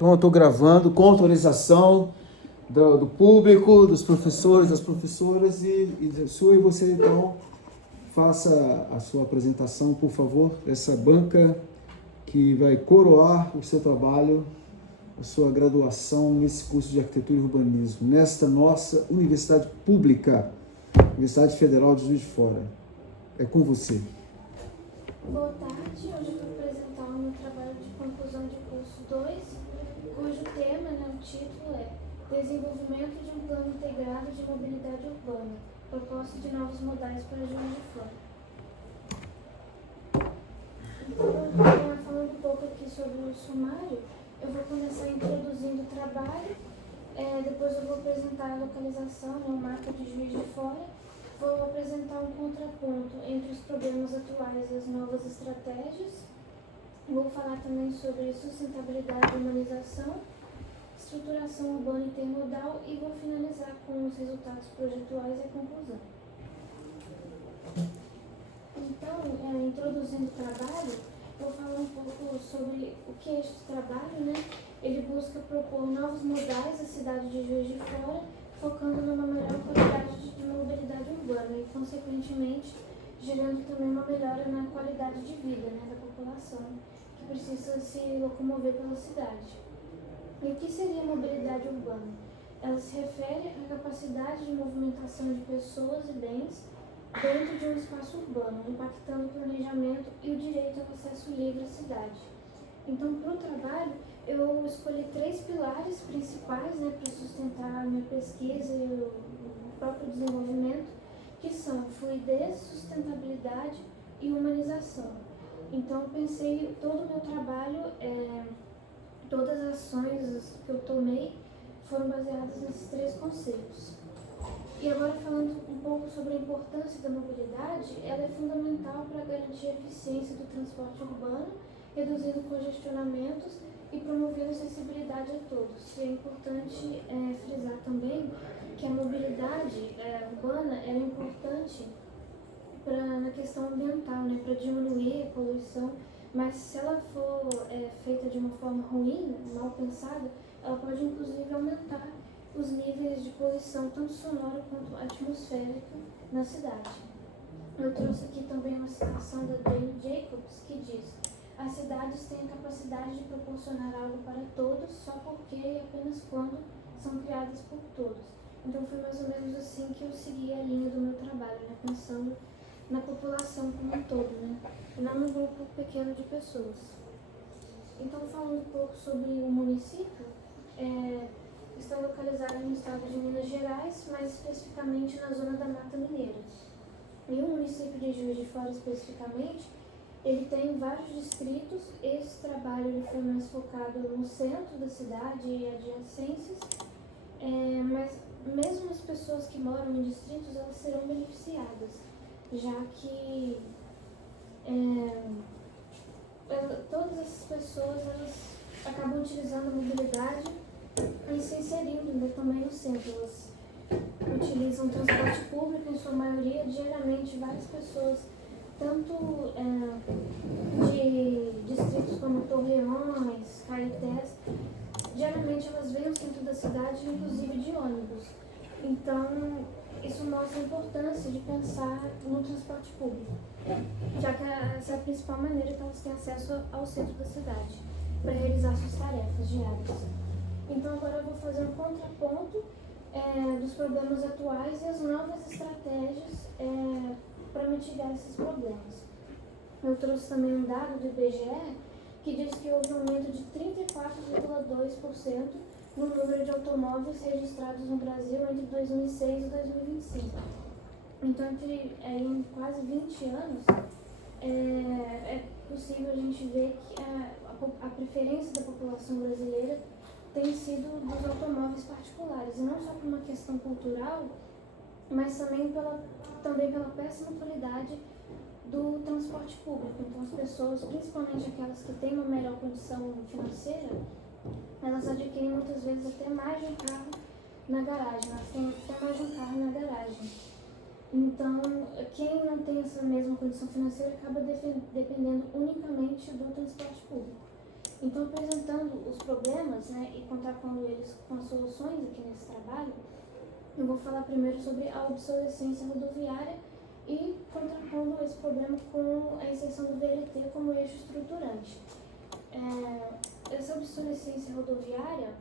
Então eu estou gravando com autorização do público, dos professores, das professoras e sua, e você então faça a sua apresentação, por favor, essa banca que vai coroar o seu trabalho, a sua graduação nesse curso de Arquitetura e Urbanismo, nesta nossa Universidade Pública, Universidade Federal de Juiz de Fora. É com você. Boa tarde, hoje eu vou apresentar o meu trabalho de conclusão de curso 2, cujo tema, o título é Desenvolvimento de um plano integrado de mobilidade urbana, proposta de novos modais para Juiz de Fora. Então, falando um pouco aqui sobre o sumário, eu vou começar introduzindo o trabalho, depois eu vou apresentar a localização, o mapa de Juiz de Fora, vou apresentar um contraponto entre os problemas atuais e as novas estratégias, vou falar também sobre sustentabilidade e humanização, estruturação urbana intermodal e vou finalizar com os resultados projetuais e a conclusão. Então, introduzindo o trabalho, vou falar um pouco sobre o que é este trabalho, Ele busca propor novos modais à cidade de Juiz de Fora, focando numa melhor qualidade de mobilidade urbana e, consequentemente, gerando também uma melhora na qualidade de vida da população, que precisa se locomover pela cidade. E o que seria mobilidade urbana? Ela se refere à capacidade de movimentação de pessoas e bens dentro de um espaço urbano, impactando o planejamento e o direito ao acesso livre à cidade. Então, para o trabalho, eu escolhi 3 pilares principais para sustentar a minha pesquisa e o próprio desenvolvimento, que são fluidez, sustentabilidade e humanização. Então, eu pensei, todo o meu trabalho, todas as ações que eu tomei foram baseadas nesses 3 conceitos. E agora, falando um pouco sobre a importância da mobilidade, ela é fundamental para garantir a eficiência do transporte urbano, reduzindo congestionamentos e promovendo acessibilidade a todos. E é importante frisar também que a mobilidade urbana é importante na questão ambiental, para diminuir a poluição, mas se ela for feita de uma forma ruim, mal pensada, ela pode inclusive aumentar os níveis de poluição, tanto sonora quanto atmosférica, na cidade. Eu trouxe aqui também uma citação da Jane Jacobs, que diz: as cidades têm a capacidade de proporcionar algo para todos só porque e apenas quando são criadas por todos. Então foi mais ou menos assim que eu segui a linha do meu trabalho, pensando na população como um todo, e não num grupo pequeno de pessoas. Então, falando um pouco sobre o município, está localizado no estado de Minas Gerais, mais especificamente na zona da Mata Mineira. E o município de Juiz de Fora, especificamente, ele tem vários distritos. Esse trabalho ele foi mais focado no centro da cidade e adjacências, mas mesmo as pessoas que moram em distritos, elas serão beneficiadas, já que todas essas pessoas elas acabam utilizando a mobilidade e se inserindo também no centro. Elas utilizam transporte público, em sua maioria, diariamente, várias pessoas, tanto de distritos como Torreões, Caetés, diariamente elas vêm ao centro da cidade, inclusive de ônibus. Então, isso mostra a importância de pensar no transporte público, já que essa é a principal maneira que elas têm acesso ao centro da cidade, para realizar suas tarefas diárias. Então, agora eu vou fazer um contraponto dos problemas atuais e as novas estratégias para mitigar esses problemas. Eu trouxe também um dado do IBGE que diz que houve um aumento de 34,2% no número de automóveis registrados no Brasil entre 2006 e 2025. Então, em quase 20 anos, é possível a gente ver que a preferência da população brasileira tem sido dos automóveis particulares, e não só por uma questão cultural, mas também pela péssima qualidade do transporte público. Então, as pessoas, principalmente aquelas que têm uma melhor condição financeira, elas adquirem muitas vezes até mais de um carro na garagem, elas têm até mais de um carro na garagem. Então, quem não tem essa mesma condição financeira acaba dependendo unicamente do transporte público. Então, apresentando os problemas, né, e contrapondo eles com as soluções aqui nesse trabalho, eu vou falar primeiro sobre a obsolescência rodoviária e contrapondo esse problema com a inserção do VLT como eixo estruturante. Essa obsolescência rodoviária,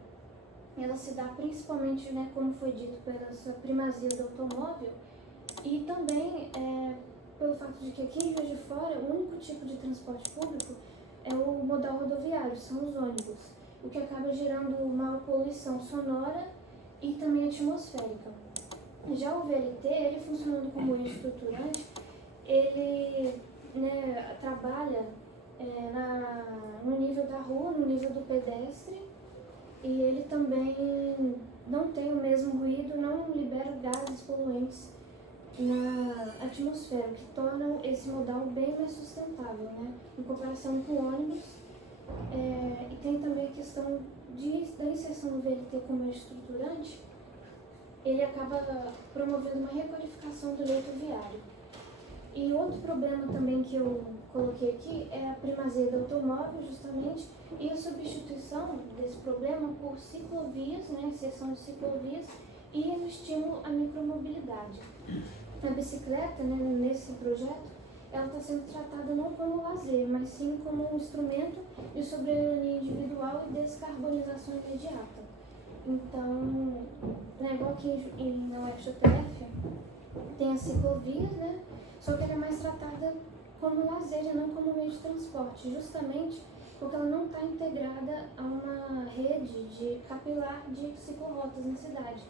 ela se dá principalmente, né, como foi dito, pela sua primazia do automóvel e também pelo fato de que aqui em Juiz de Fora o único tipo de transporte público é o modal rodoviário, são os ônibus, o que acaba gerando uma poluição sonora e também atmosférica. Já o VLT, ele funcionando como eixo estruturante, ele, né, trabalha no nível da rua, no nível do pedestre, e ele também não tem o mesmo ruído, não libera gases poluentes na atmosfera, que tornam esse modal bem mais sustentável, né, em comparação com ônibus. E tem também a questão da inserção do VLT como eixo estruturante, ele acaba promovendo uma requalificação do leito viário. E outro problema também que eu coloquei aqui é a primazia do automóvel, justamente, e a substituição desse problema por ciclovias, né, inserção de ciclovias e o estímulo à micromobilidade. A bicicleta, né, nesse projeto, ela está sendo tratada não como lazer, mas sim como um instrumento de soberania individual e descarbonização imediata. Então, né, igual aqui na UFJF, tem as ciclovias, né, só que ela é mais tratada como lazer e não como meio de transporte, justamente porque ela não está integrada a uma rede de capilar de ciclorotas na cidade,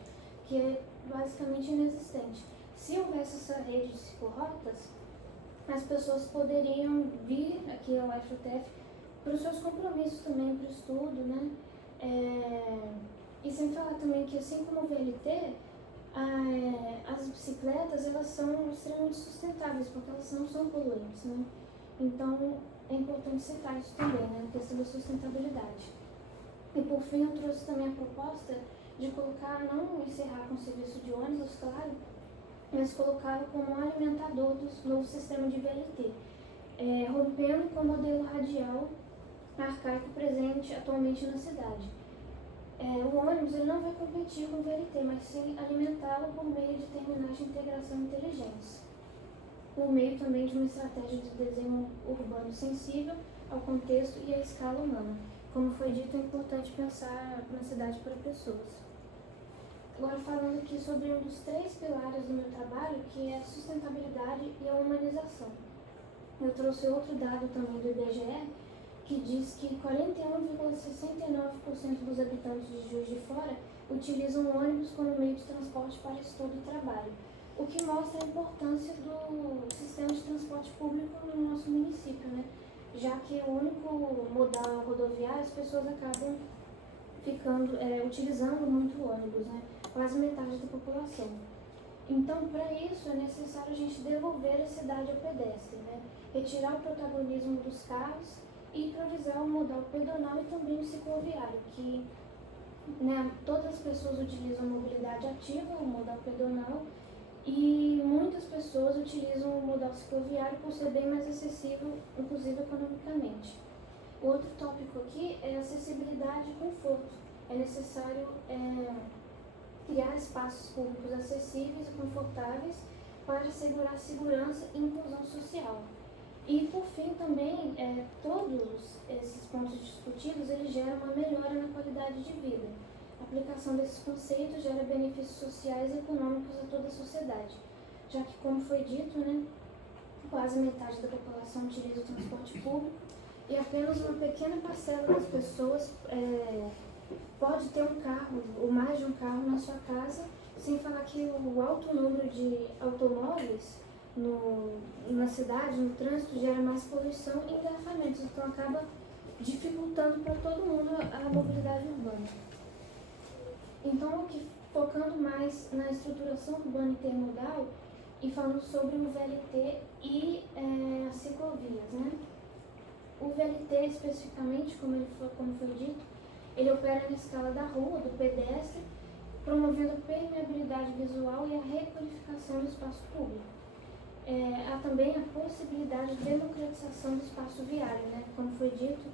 que é basicamente inexistente. Se houvesse essa rede de ciclorotas, as pessoas poderiam vir aqui ao UFJF para os seus compromissos também, para o estudo, né? E sem falar também que, assim como o VLT, as bicicletas, elas são extremamente sustentáveis, porque elas não são poluentes, né? Então, é importante citar isso também, né? A questão da sustentabilidade. E por fim, eu trouxe também a proposta de colocar, não encerrar com o serviço de ônibus, claro, mas colocá-lo como alimentador do novo sistema de VLT, rompendo com o modelo radial arcaico presente atualmente na cidade. O ônibus ele não vai competir com o VLT, mas sim alimentá-lo por meio de terminais de integração inteligentes, por meio também de uma estratégia de desenho urbano sensível ao contexto e à escala humana. Como foi dito, é importante pensar na cidade para pessoas. Agora, falando aqui sobre um dos 3 pilares do meu trabalho, que é a sustentabilidade e a humanização. Eu trouxe outro dado também do IBGE, que diz que 41,69% dos habitantes de Juiz de Fora utilizam o ônibus como meio de transporte para estudo e trabalho, o que mostra a importância do sistema de transporte público no nosso município, né? Já que o único modal rodoviário, as pessoas acabam utilizando muito o ônibus, né? Quase metade da população. Então, para isso, é necessário a gente devolver a cidade ao pedestre, né? Retirar o protagonismo dos carros e priorizar o modal pedonal e também o cicloviário, que, né, todas as pessoas utilizam a mobilidade ativa, o modal pedonal, e muitas pessoas utilizam o modal cicloviário por ser bem mais acessível, inclusive economicamente. O outro tópico aqui é acessibilidade e conforto. É necessário criar espaços públicos acessíveis e confortáveis para assegurar segurança e inclusão social. E, por fim, também, todos esses pontos discutidos, eles geram uma melhora na qualidade de vida. A aplicação desses conceitos gera benefícios sociais e econômicos a toda a sociedade, já que, como foi dito, né, quase metade da população utiliza o transporte público e apenas uma pequena parcela das pessoas pode ter um carro ou mais de um carro na sua casa, sem falar que o alto número de automóveis na cidade, no trânsito, gera mais poluição e engarrafamentos, então acaba dificultando para todo mundo a mobilidade urbana. Então, aqui, focando mais na estruturação urbana intermodal e falando sobre o VLT e as ciclovias, né? O VLT, especificamente, como foi dito, ele opera na escala da rua, do pedestre, promovendo a permeabilidade visual e a requalificação do espaço público. Há também a possibilidade de democratização do espaço viário, né? Como foi dito,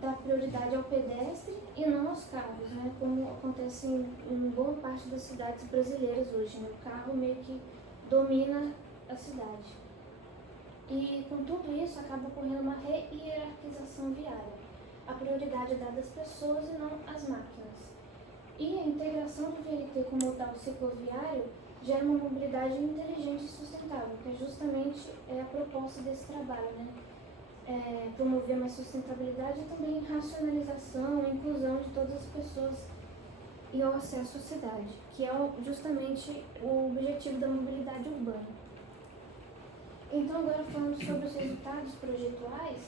dar prioridade ao pedestre e não aos carros, né? Como acontece em boa parte das cidades brasileiras hoje, né? O carro meio que domina a cidade. E com tudo isso acaba ocorrendo uma hierarquização viária. A prioridade é dada às pessoas e não às máquinas. E a integração do VLT com o modal cicloviário gera uma mobilidade inteligente e sustentável, que é justamente a proposta desse trabalho, né? Promover uma sustentabilidade e também racionalização e inclusão de todas as pessoas e ao acesso à cidade, que é justamente o objetivo da mobilidade urbana. Então, agora falando sobre os resultados projetuais,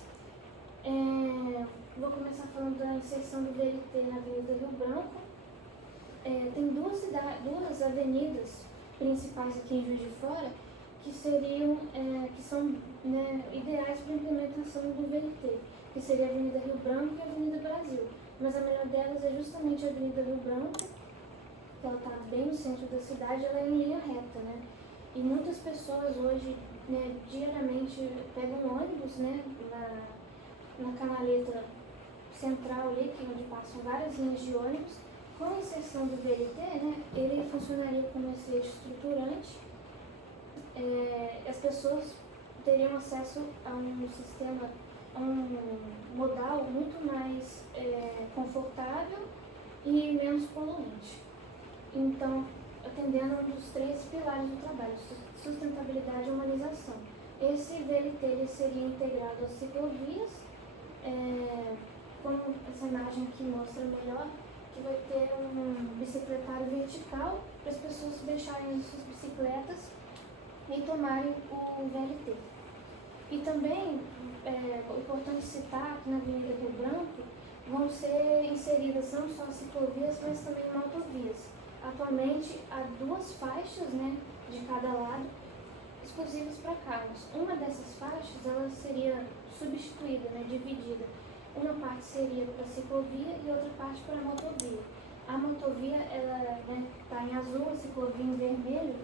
vou começar falando da inserção do VLT na Avenida Rio Branco. Tem duas avenidas principais aqui em Juiz de Fora que são ideais para a implementação do VLT, que seria a Avenida Rio Branco e a Avenida Brasil. Mas a melhor delas é justamente a Avenida Rio Branco, que ela está bem no centro da cidade, ela é em linha reta, né? E muitas pessoas hoje, diariamente pegam ônibus, né, na canaleta central ali, que é onde passam várias linhas de ônibus. Com a inserção do VLT, né, ele funcionaria como esse eixo estruturante. As pessoas teriam acesso a um sistema, a um modal muito mais confortável e menos poluente. Então, atendendo a um dos três pilares do trabalho, sustentabilidade e humanização. Esse VLT ele seria integrado às ciclovias, como essa imagem aqui mostra melhor, que vai ter um bicicletário vertical para as pessoas deixarem suas bicicletas e tomarem o VLT. E também, é importante citar que na Avenida Rio Branco vão ser inseridas não só ciclovias, mas também motovias. Atualmente, há duas faixas, né, de cada lado, exclusivas para carros. Uma dessas faixas ela seria substituída, né, dividida. Uma parte seria para ciclovia e outra parte para motovia. A motovia ela está em azul, a ciclovia em vermelho.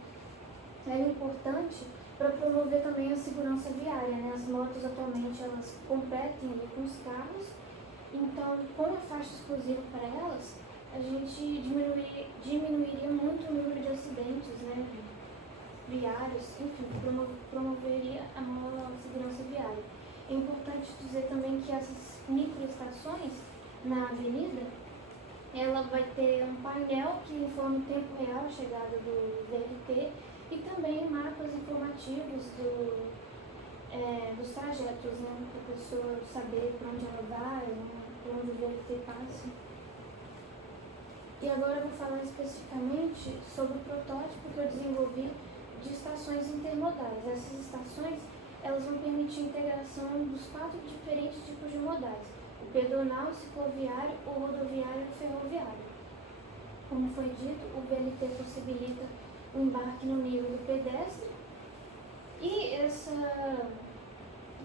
É importante para promover também a segurança viária, né? As motos atualmente elas competem ali com os carros, então com a faixa exclusiva para elas, a gente diminuiria muito o número de acidentes, né, viários, enfim, promoveria a maior segurança viária. É importante dizer também que essas microestações na avenida, ela vai ter um painel que informa em tempo real a chegada do VLT e também mapas informativos dos trajetos, né, para a pessoa saber para onde ela vai, né, para onde o VLT passa. E agora eu vou falar especificamente sobre o protótipo que eu desenvolvi de estações intermodais. Essas estações elas vão permitir a integração dos 4 diferentes tipos de modais: o pedonal, o cicloviário, o rodoviário e o ferroviário. Como foi dito, o VLT possibilita o embarque no nível do pedestre e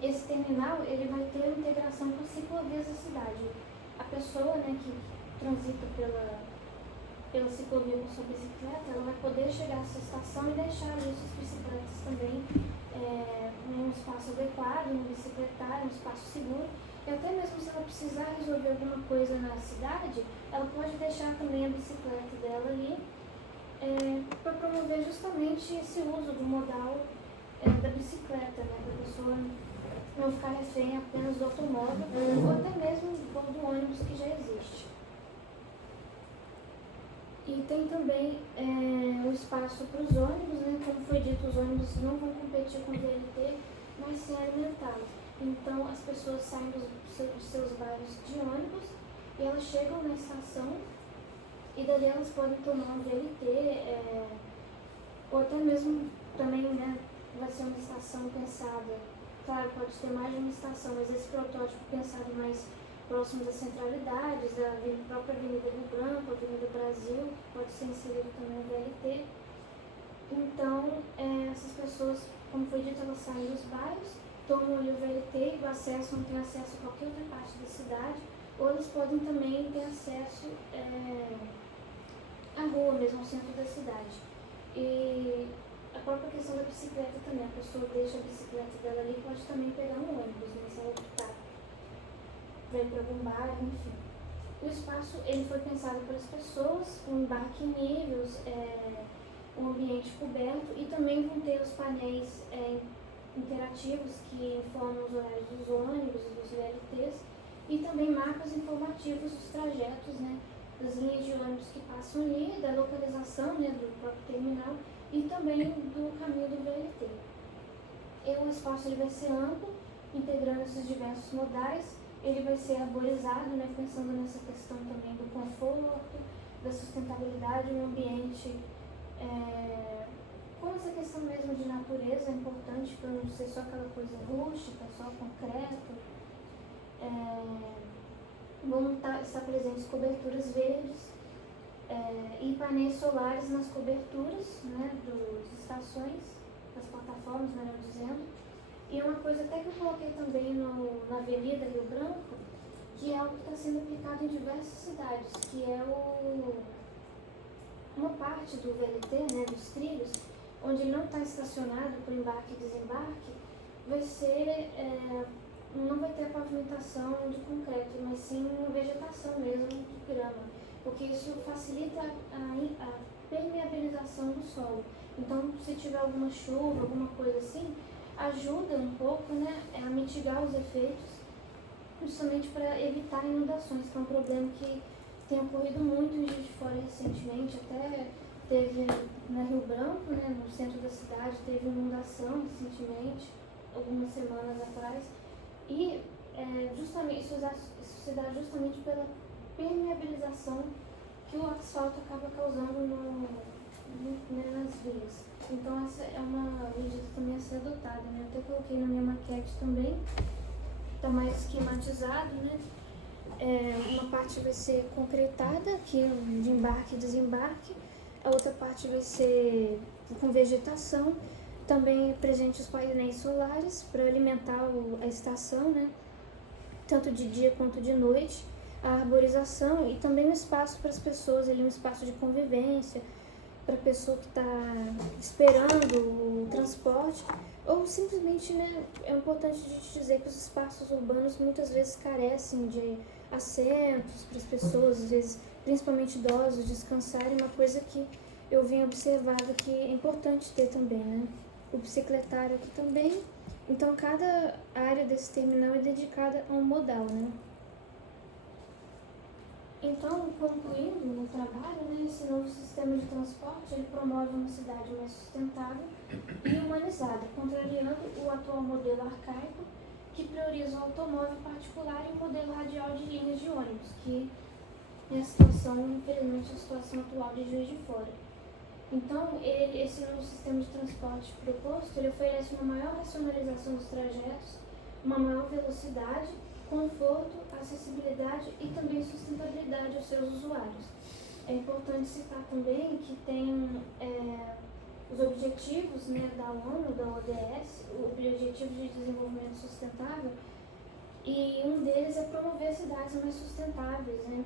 esse terminal ele vai ter uma integração com as ciclovias da cidade. A pessoa, né, que transita pela ciclovia com sua bicicleta, ela vai poder chegar a essa estação e deixar ali suas bicicletas também num espaço adequado, num bicicletário, num espaço seguro. E até mesmo se ela precisar resolver alguma coisa na cidade, ela pode deixar também a bicicleta dela ali para promover justamente esse uso do modal da bicicleta, né, para a pessoa não ficar refém apenas do automóvel ou até mesmo do ônibus que já existe. E tem também o espaço para os ônibus, né? Como foi dito, os ônibus não vão competir com o VLT, mas sim alimentá-los. Então as pessoas saem dos seus bairros de ônibus e elas chegam na estação e dali elas podem tomar um VLT, ou até mesmo também, né, vai ser uma estação pensada, claro, pode ter mais de uma estação, mas esse protótipo pensado mais próximo das centralidades, da própria Avenida Rio Branco, Avenida Brasil, pode ser inserido também o VLT. Então, essas pessoas, como foi dito, elas saem dos bairros, tomam ali o VLT e o acesso, não tem acesso a qualquer outra parte da cidade, ou eles podem também ter acesso à rua mesmo, ao centro da cidade. E a própria questão da bicicleta também, a pessoa deixa a bicicleta dela ali e pode também pegar um ônibus, né, se ela optar. para ir para algum bairro, enfim. O espaço ele foi pensado para as pessoas, com embarque em níveis, um ambiente coberto, e também vão ter os painéis interativos que informam os horários dos ônibus e dos VLTs, e também mapas informativos dos trajetos, né, das linhas de ônibus que passam ali, da localização, né, do próprio terminal e também do caminho do VLT. O espaço ele vai ser amplo, integrando esses diversos modais. Ele vai ser arborizado, né, pensando nessa questão também do conforto, da sustentabilidade, um ambiente com essa questão mesmo de natureza, é importante para não ser só aquela coisa rústica, só concreto. Vão estar presentes coberturas verdes e painéis solares nas coberturas, né, das estações, das plataformas, melhor dizendo. E uma coisa até que eu coloquei também na Avenida Rio Branco, que é algo que está sendo aplicado em diversas cidades, que é uma parte do VLT, né, dos trilhos, onde ele não está estacionado por embarque e desembarque, vai ser, não vai ter pavimentação de concreto, mas sim vegetação mesmo, de grama, porque isso facilita a permeabilização do solo. Então, se tiver alguma chuva, alguma coisa assim, ajuda um pouco, né, a mitigar os efeitos, justamente para evitar inundações, que é um problema que tem ocorrido muito em Juiz de Fora recentemente. Até teve na Rio Branco, né, no centro da cidade, teve inundação recentemente, algumas semanas atrás, e justamente isso se dá justamente pela permeabilização que o asfalto acaba causando nas vias. Então essa é uma medida também a ser adotada, né? Eu até coloquei na minha maquete também, está mais esquematizado, né? Uma parte vai ser concretada, aqui de embarque e desembarque, a outra parte vai ser com vegetação, também presente os painéis solares para alimentar a estação, né? Tanto de dia quanto de noite, a arborização e também um espaço para as pessoas, um espaço de convivência, para a pessoa que está esperando o transporte, ou simplesmente, né, é importante a gente dizer que os espaços urbanos muitas vezes carecem de assentos para as pessoas, às vezes, principalmente idosos, descansarem, uma coisa que eu venho observado que é importante ter também, né? O bicicletário aqui também. Então, cada área desse terminal é dedicada a um modal, né? Então, concluindo no trabalho, né, esse novo sistema de transporte ele promove uma cidade mais sustentável e humanizada, contrariando o atual modelo arcaico que prioriza o automóvel particular e o modelo radial de linhas de ônibus, que é a situação, infelizmente, a situação atual de Juiz de Fora. Então, esse novo sistema de transporte proposto, ele oferece uma maior racionalização dos trajetos, uma maior velocidade, conforto, acessibilidade e também sustentabilidade aos seus usuários. É importante citar também que tem os objetivos, né, da ONU, da ODS, o Objetivo de Desenvolvimento Sustentável, e um deles é promover cidades mais sustentáveis, né?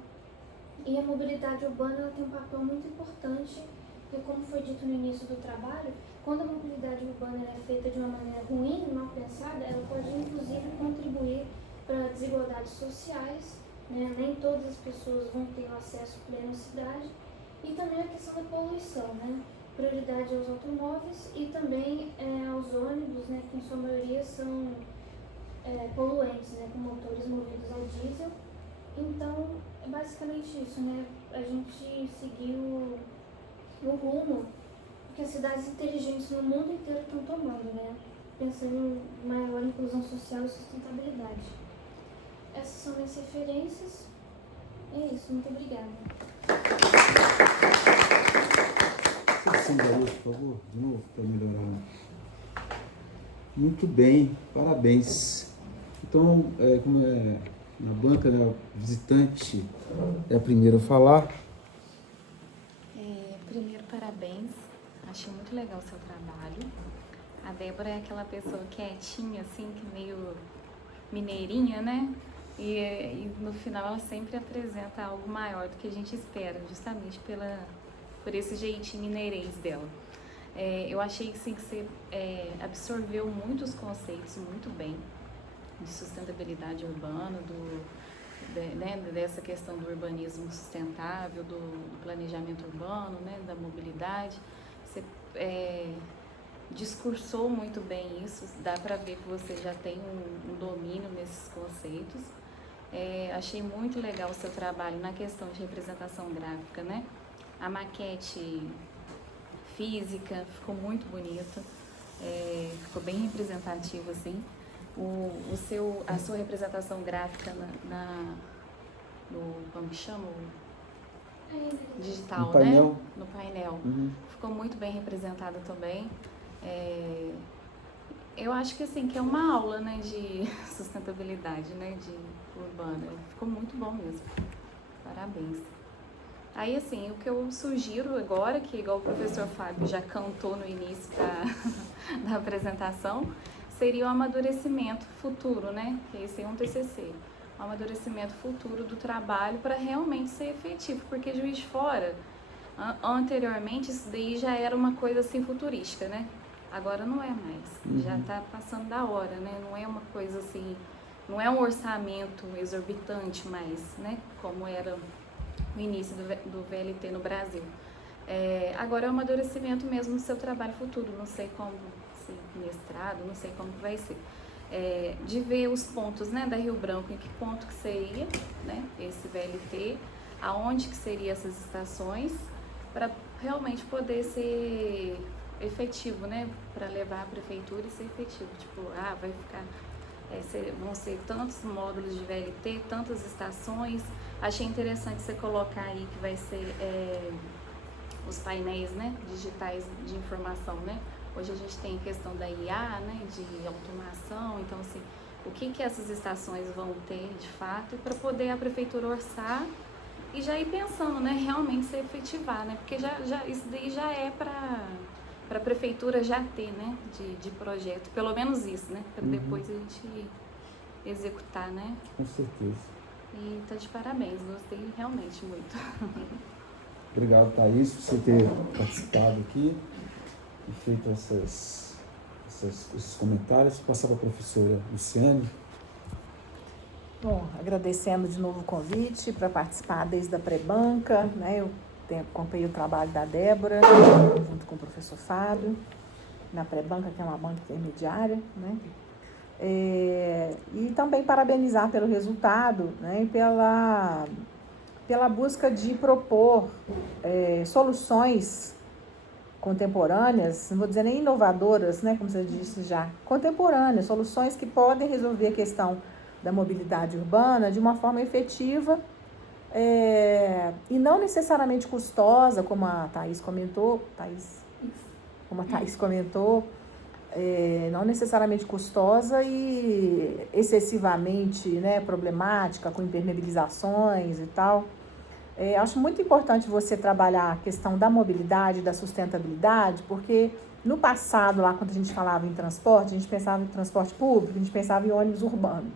E a mobilidade urbana ela tem um papel muito importante, porque como foi dito no início do trabalho, quando a mobilidade urbana é feita de uma maneira ruim, mal pensada, ela pode inclusive contribuir para desigualdades sociais, né? Nem todas as pessoas vão ter acesso pleno à cidade, e também a questão da poluição, né? Prioridade aos automóveis e também aos ônibus, né? Que em sua maioria são poluentes, né? Com motores movidos a diesel. Então, é basicamente isso, né? A gente seguiu o rumo que as cidades inteligentes no mundo inteiro estão tomando, né? Pensando em maior inclusão social e sustentabilidade. Essas são minhas referências. É isso, muito obrigada. Você acende a luz, por favor, de novo, para melhorar. Muito bem, parabéns. Então, como é na banca, né, a visitante é a primeira a falar. Primeiro, parabéns. Achei muito legal o seu trabalho. A Débora é aquela pessoa quietinha, assim, que meio mineirinha, né? E no final ela sempre apresenta algo maior do que a gente espera, justamente por esse jeitinho mineirês dela. Eu achei sim, que você absorveu muitos conceitos muito bem, de sustentabilidade urbana, dessa questão do urbanismo sustentável, do planejamento urbano, né, da mobilidade. Você discursou muito bem isso, dá para ver que você já tem um domínio nesses conceitos. Achei muito legal o seu trabalho na questão de representação gráfica, né? A maquete física ficou muito bonita, ficou bem representativa, assim. A sua representação gráfica como que chama? Digital, no painel. né? No painel. Uhum. Ficou muito bem representada também. Eu acho que assim, que é uma aula, né, de sustentabilidade, né, de urbana. Ficou muito bom mesmo. Parabéns. Aí, assim, o que eu sugiro agora, que igual o professor Fábio já cantou no início da apresentação, seria o amadurecimento futuro, né? Que esse é um TCC. O amadurecimento futuro do trabalho para realmente ser efetivo, porque Juiz de Fora, anteriormente, isso daí já era uma coisa assim futurística, né? Agora não é mais, já está passando da hora, né? Não é uma coisa assim, não é um orçamento exorbitante mais, né? Como era no início do VLT no Brasil. Agora é o amadurecimento mesmo do seu trabalho futuro, não sei como, se mestrado, não sei como que vai ser. De ver os pontos, né, da Rio Branco, em que ponto que seria, né, esse VLT, aonde que seriam essas estações, para realmente poder ser efetivo, né, para levar a prefeitura e ser efetivo, tipo, vai ficar, vão ser tantos módulos de VLT, tantas estações. Achei interessante você colocar aí que vai ser os painéis, né, digitais de informação, né. Hoje a gente tem a questão da IA, né, de automação, então assim, o que essas estações vão ter de fato para poder a prefeitura orçar e já ir pensando, né, realmente se efetivar, né, porque isso daí já é para a prefeitura já ter, né, de projeto, pelo menos isso, né, para depois a gente executar, né. Com certeza. E tá de parabéns, gostei realmente muito. Obrigado, Thaís, por você ter participado aqui e feito esses comentários. Vou passar para a professora Luciane. Bom, agradecendo de novo o convite para participar desde a pré-banca, né? Eu acompanhei o trabalho da Débora, junto com o professor Fábio, na pré-banca, que é uma banca intermediária, né? E também parabenizar pelo resultado, né? E pela busca de propor soluções contemporâneas, não vou dizer nem inovadoras, né, como você disse já, contemporâneas, soluções que podem resolver a questão da mobilidade urbana de uma forma efetiva e não necessariamente custosa, como a Thaís comentou, não necessariamente custosa e excessivamente, né, problemática, com impermeabilizações e tal. Acho muito importante você trabalhar a questão da mobilidade, da sustentabilidade, porque no passado, lá quando a gente falava em transporte, a gente pensava em transporte público, a gente pensava em ônibus urbano.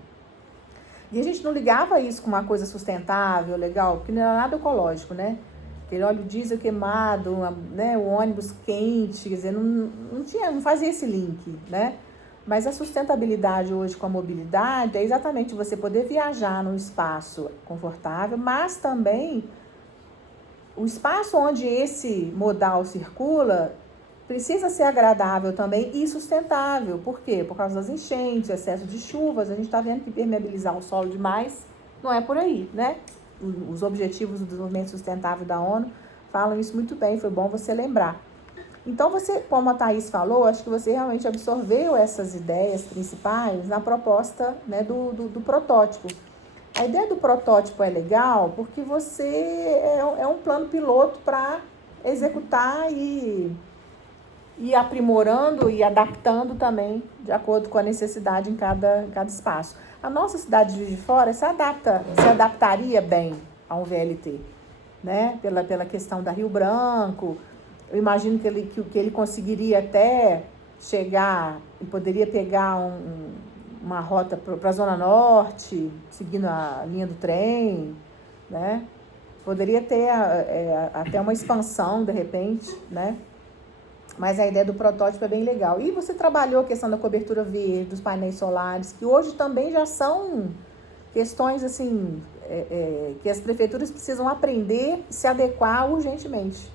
E a gente não ligava isso com uma coisa sustentável, legal, porque não era nada ecológico, né? Aquele óleo diesel queimado, né? O ônibus quente, quer dizer, não fazia esse link, né? Mas a sustentabilidade hoje com a mobilidade é exatamente você poder viajar num espaço confortável, mas também o espaço onde esse modal circula precisa ser agradável também e sustentável. Por quê? Por causa das enchentes, excesso de chuvas. A gente está vendo que permeabilizar o solo demais não é por aí, né? Os Objetivos do Desenvolvimento Sustentável da ONU falam isso muito bem, foi bom você lembrar. Então, você, como a Thaís falou, acho que você realmente absorveu essas ideias principais na proposta, né, do protótipo. A ideia do protótipo é legal porque você é um plano piloto para executar e aprimorando e adaptando também de acordo com a necessidade em cada espaço. A nossa cidade de Juiz de Fora se adaptaria bem a um VLT, né? Pela questão da Rio Branco. Eu imagino que ele conseguiria até chegar e poderia pegar uma rota para a Zona Norte, seguindo a linha do trem, né? Poderia ter até uma expansão, de repente, né? Mas a ideia do protótipo é bem legal. E você trabalhou a questão da cobertura verde, dos painéis solares, que hoje também já são questões, assim, que as prefeituras precisam aprender e se adequar urgentemente.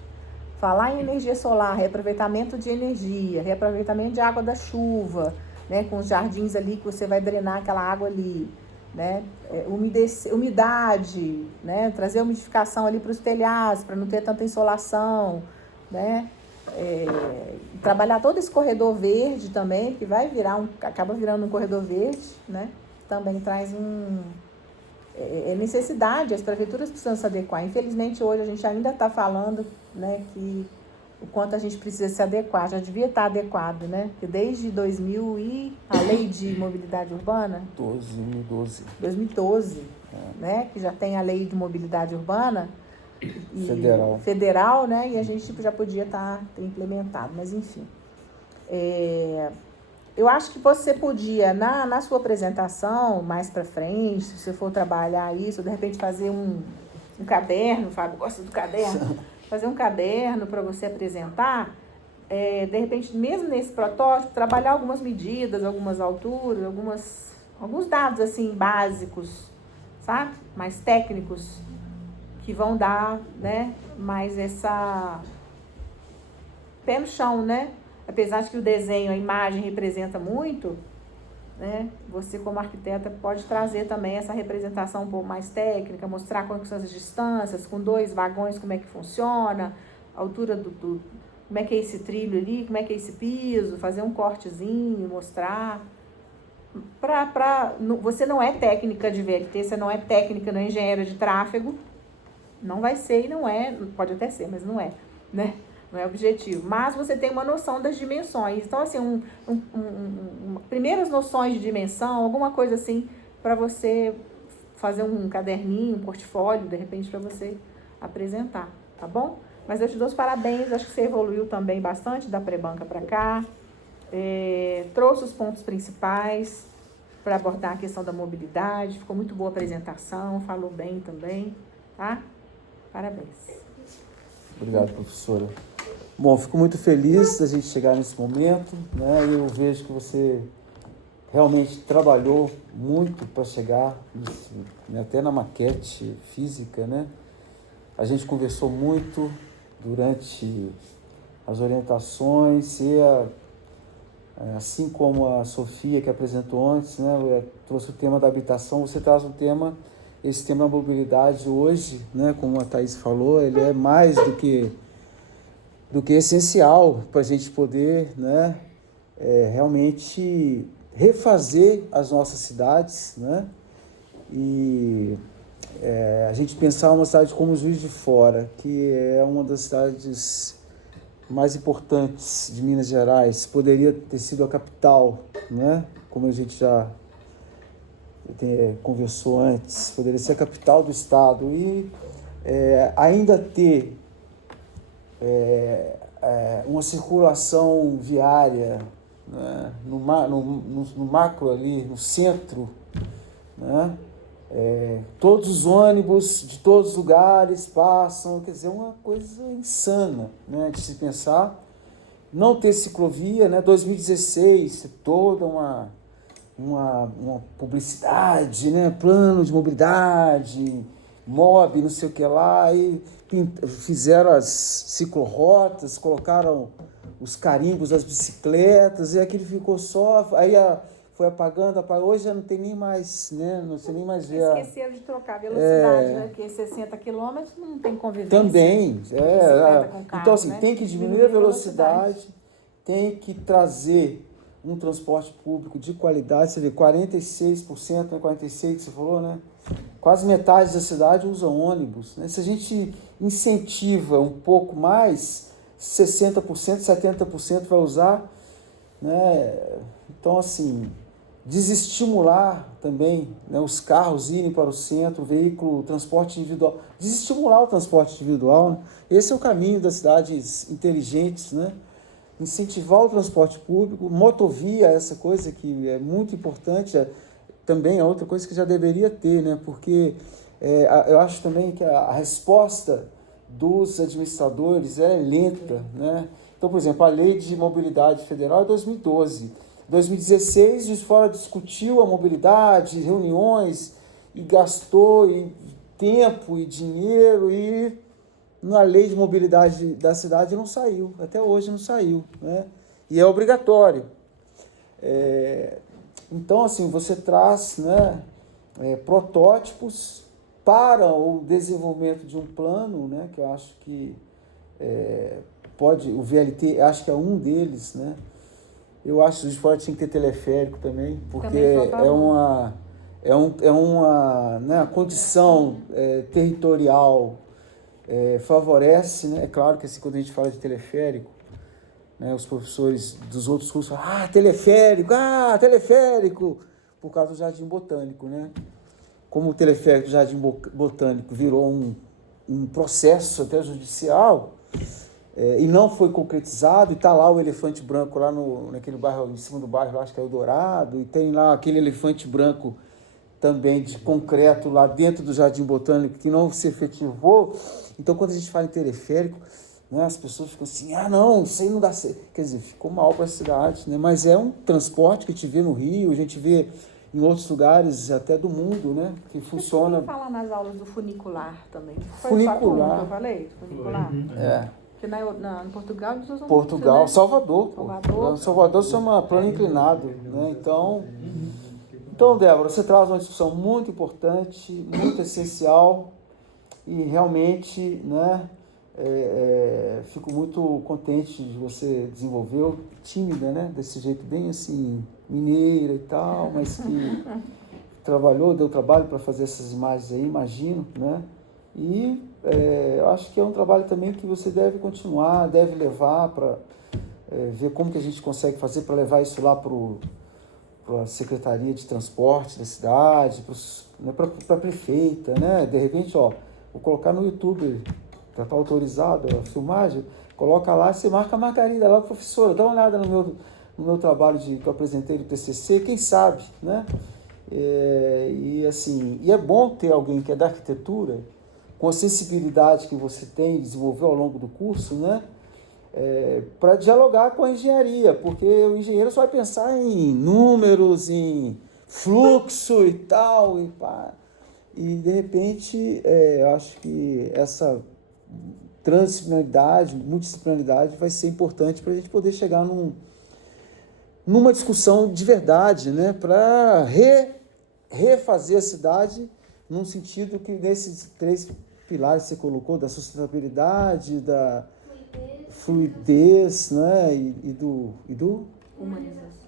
Falar em energia solar, reaproveitamento de energia, reaproveitamento de água da chuva, né, com os jardins ali que você vai drenar aquela água ali, né, umidade, né, trazer umidificação ali para os telhados, para não ter tanta insolação, né, trabalhar todo esse corredor verde também, que vai virar acaba virando um corredor verde, né, também traz necessidade, as prefeituras precisam se adequar. Infelizmente, hoje a gente ainda está falando, né, que o quanto a gente precisa se adequar, já devia estar adequado, né? Porque desde 2000 e a lei de mobilidade urbana... 2012, né? Que já tem a lei de mobilidade urbana federal, né? E a gente já podia ter implementado, mas enfim. Eu acho que você podia, na sua apresentação, mais para frente, se você for trabalhar isso, de repente fazer um caderno, o Fábio gosta do caderno, fazer um caderno para você apresentar, de repente, mesmo nesse protótipo, trabalhar algumas medidas, algumas alturas, alguns dados assim básicos, sabe? Mais técnicos, que vão dar, né, mais essa pé no chão, né? Apesar de que o desenho, a imagem representa muito, né? Você como arquiteta pode trazer também essa representação um pouco mais técnica, mostrar quais são as distâncias, com 2 vagões como é que funciona, a altura como é que é esse trilho ali, como é que é esse piso, fazer um cortezinho, mostrar. Você não é técnica de VLT, você não é técnica, não é engenheira de tráfego, não vai ser e não é, pode até ser, mas não é, né? Não é objetivo, mas você tem uma noção das dimensões. Então, assim, primeiras noções de dimensão, alguma coisa assim, para você fazer um caderninho, um portfólio, de repente, para você apresentar, tá bom? Mas eu te dou os parabéns, acho que você evoluiu também bastante da pré-banca para cá, trouxe os pontos principais para abordar a questão da mobilidade, ficou muito boa a apresentação, falou bem também, tá? Parabéns. Obrigado, professora. Bom, fico muito feliz da gente chegar nesse momento, né? Eu vejo que você realmente trabalhou muito para chegar até na maquete física, né? A gente conversou muito durante as orientações e assim como a Sofia que apresentou antes, né? Trouxe o tema da habitação, você traz esse tema da mobilidade hoje, né? Como a Thaís falou, ele é mais do que essencial para a gente poder, né, realmente refazer as nossas cidades, né, e a gente pensar uma cidade como Juiz de Fora, que é uma das cidades mais importantes de Minas Gerais, poderia ter sido a capital, né, como a gente já conversou antes, poderia ser a capital do estado e ainda ter uma circulação viária, né, no macro ali, no centro, né, todos os ônibus de todos os lugares passam, quer dizer, uma coisa insana, né, de se pensar. Não ter ciclovia, né, 2016, toda uma publicidade, né, plano de mobilidade, MOB, não sei o que lá, e fizeram as ciclorotas, colocaram os carimbos das bicicletas, e aquilo ficou só, aí foi apagando, hoje já não tem nem mais, né, não sei nem mais ver. Esqueceram de trocar a velocidade, né, porque 60 km não tem convivência. Também, com carro, então assim, né? tem que diminuir a velocidade, tem que trazer um transporte público de qualidade, você vê, 46%, né, 46% que você falou, né? Quase metade da cidade usa ônibus, né? Se a gente incentiva um pouco mais, 60%, 70% vai usar, né? Então, assim, desestimular também, né, os carros irem para o centro, veículo, transporte individual, desestimular o transporte individual, né? Esse é o caminho das cidades inteligentes, né? Incentivar o transporte público, motovia, essa coisa que é muito importante, também é outra coisa que já deveria ter, né? Porque eu acho também que a resposta dos administradores é lenta, né? Então, por exemplo, a Lei de Mobilidade Federal é 2012. 2016, Juiz de Fora discutiu a mobilidade, reuniões, e gastou e tempo e dinheiro e na lei de mobilidade da cidade não saiu, até hoje não saiu, né? E é obrigatório. Então, assim, você traz, né, protótipos para o desenvolvimento de um plano, né, que eu acho que o VLT, acho que é um deles, né? Eu acho que Juiz de Fora tinha que ter teleférico também, porque é uma né, condição territorial, favorece, né? É claro que assim, quando a gente fala de teleférico, né, os professores dos outros cursos falam, teleférico, por causa do Jardim Botânico, né? Como o teleférico do Jardim Botânico virou um processo até judicial, e não foi concretizado, e está lá o elefante branco lá naquele bairro, em cima do bairro, acho que é o Dourado, e tem lá aquele elefante branco também de concreto lá dentro do Jardim Botânico que não se efetivou. Então, quando a gente fala em teleférico, né, as pessoas ficam assim, não, isso aí não dá certo. Quer dizer, ficou mal para a cidade, né? Mas é um transporte que a gente vê no Rio, a gente vê em outros lugares até do mundo, né? Que funciona. Você falar nas aulas do funicular também. Funicular. Que eu falei? Funicular? Porque no Portugal eles usam Portugal, muito, né? Salvador. Salvador se chama plano inclinado, né? Então, Débora, você traz uma discussão muito importante, muito essencial e realmente, né, fico muito contente de você desenvolver, tímida, né, desse jeito bem assim, mineira e tal, mas que deu trabalho para fazer essas imagens aí, imagino, né, e eu acho que é um trabalho também que você deve continuar, deve levar para ver como que a gente consegue fazer para levar isso lá para a Secretaria de Transporte da cidade, para a prefeita, né? De repente, vou colocar no YouTube, já está autorizado a filmagem, coloca lá, você marca a Margarida lá, professora, dá uma olhada no meu trabalho que eu apresentei do TCC, quem sabe, né? E é bom ter alguém que é da arquitetura, com a sensibilidade que você tem, desenvolveu ao longo do curso, né? Para dialogar com a engenharia, porque o engenheiro só vai pensar em números, em fluxo e tal, e de repente eu acho que essa transdisciplinaridade, multidisciplinaridade vai ser importante para a gente poder chegar numa discussão de verdade, né, para refazer a cidade num sentido que nesses 3 pilares que você colocou, da sustentabilidade, da fluidez, né, e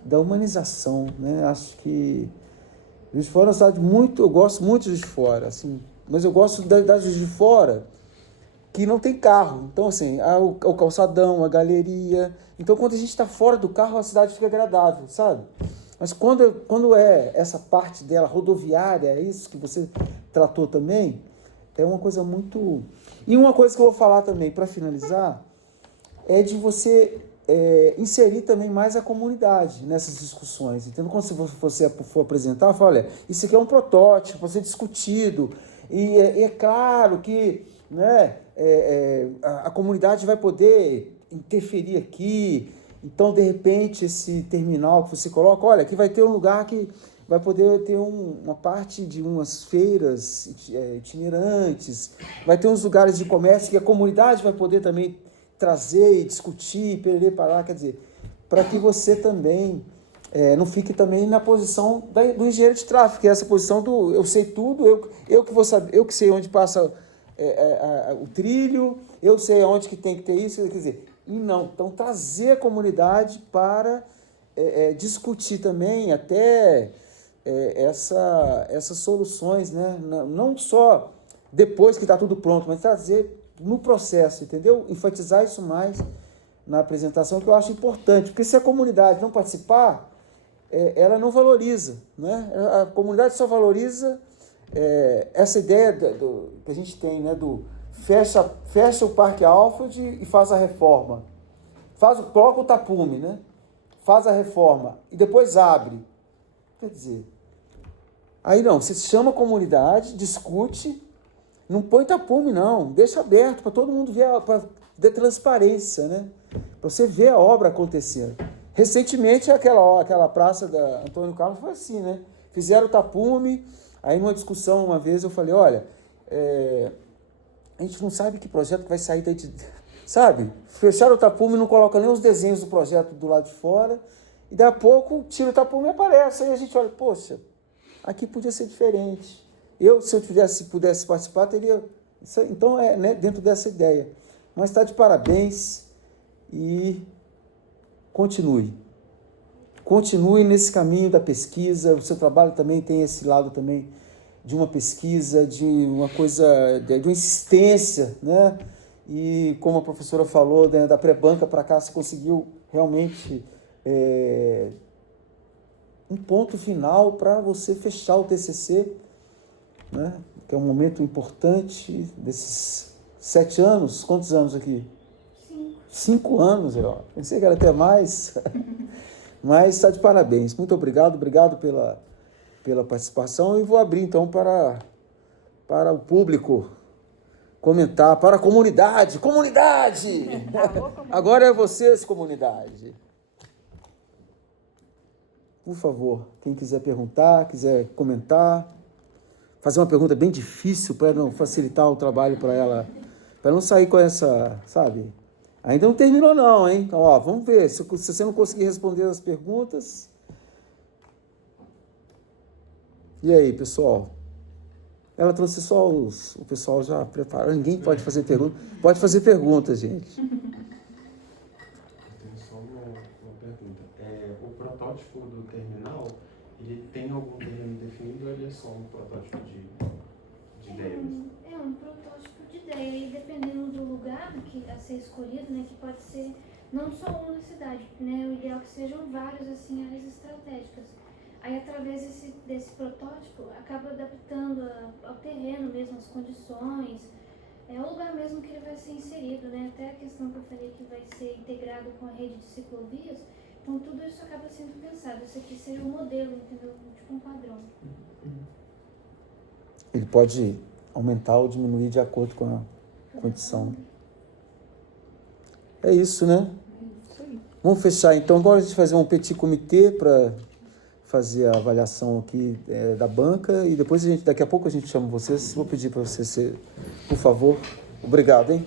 da humanização, né? Acho que Juiz de Fora é uma cidade eu gosto muito de Juiz de Fora, assim, mas eu gosto da Juiz de Fora que não tem carro. Então, assim, o calçadão, a galeria. Então, quando a gente está fora do carro, a cidade fica agradável, sabe? Mas quando é essa parte dela rodoviária, é isso que você tratou também, é uma coisa muito... E uma coisa que eu vou falar também, para finalizar, é de você inserir também mais a comunidade nessas discussões. Então, quando você for apresentar, fala, olha, isso aqui é um protótipo, para ser discutido, e é claro que, né, a comunidade vai poder interferir aqui. Então, de repente, esse terminal que você coloca, olha, aqui vai ter um lugar que vai poder ter uma parte de umas feiras itinerantes, vai ter uns lugares de comércio que a comunidade vai poder também trazer e discutir, perder para lá, quer dizer, para que você também não fique também na posição do engenheiro de tráfego, que é essa posição do eu sei tudo, eu que vou saber, eu que sei onde passa o trilho, eu sei onde que tem que ter isso, quer dizer, e não, então trazer a comunidade para discutir também até essas soluções, né? Não só depois que está tudo pronto, mas trazer no processo, entendeu? Enfatizar isso mais na apresentação, que eu acho importante, porque se a comunidade não participar, ela não valoriza, né? A comunidade só valoriza essa ideia que a gente tem, né? Do fecha o Parque Alfred e faz a reforma, coloca o tapume, né? Faz a reforma e depois abre. Quer dizer, aí não, você chama a comunidade, discute, não põe tapume não, deixa aberto para todo mundo ver, para ter transparência, né? Para você ver a obra acontecendo. Recentemente aquela praça da Antônio Carlos foi assim, né? Fizeram o tapume, Aí numa discussão uma vez eu falei, olha, a gente não sabe que projeto que vai sair daí de... Sabe? Fecharam o tapume e não colocam nem os desenhos do projeto do lado de fora, e daí a pouco tira o tapume e aparece. Aí a gente olha, poxa, aqui podia ser diferente. Se eu pudesse participar, teria... Então né, dentro dessa ideia. Mas está de parabéns e continue. Continue nesse caminho da pesquisa. O seu trabalho também tem esse lado também de uma pesquisa, de uma coisa, de uma insistência, né? E como a professora falou, né, da pré-banca para cá, você conseguiu realmente um ponto final para você fechar o TCC, né? Que é um momento importante desses 7 anos. Quantos anos aqui? 5 anos, eu pensei que era até mais. Mas está de parabéns. Muito obrigado pela participação. E vou abrir, então, para o público comentar, para a comunidade. Comunidade! Agora é vocês, comunidade. Por favor, quem quiser perguntar, quiser comentar, fazer uma pergunta bem difícil para não facilitar o trabalho para ela, para não sair com essa, sabe? Ainda não terminou não, hein? Ó, vamos ver, se você não conseguir responder as perguntas. E aí, pessoal? Ela trouxe só o pessoal já preparou, ninguém pode fazer pergunta. Pode fazer perguntas, gente. Eu tenho só uma pergunta. O protótipo do terminal, ele tem algum terreno definido ou ele é só um protótipo de ideia mesmo? É um protótipo de ideia, e dependendo do lugar a ser escolhido, né, que pode ser não só uma cidade, né, o ideal é que sejam várias assim, áreas estratégicas. Aí, através desse protótipo, acaba adaptando ao terreno mesmo, as condições, o lugar mesmo que ele vai ser inserido, né, até a questão que eu falei que vai ser integrado com a rede de ciclovias. Então, tudo isso acaba sendo pensado. Isso aqui seja um modelo, entendeu? Tipo um padrão. Ele pode aumentar ou diminuir de acordo com a condição. É isso, né? Vamos fechar, então. Agora a gente vai fazer um petit comitê para fazer a avaliação aqui da banca. E depois, daqui a pouco, a gente chama vocês. Vou pedir para vocês, por favor. Obrigado, hein?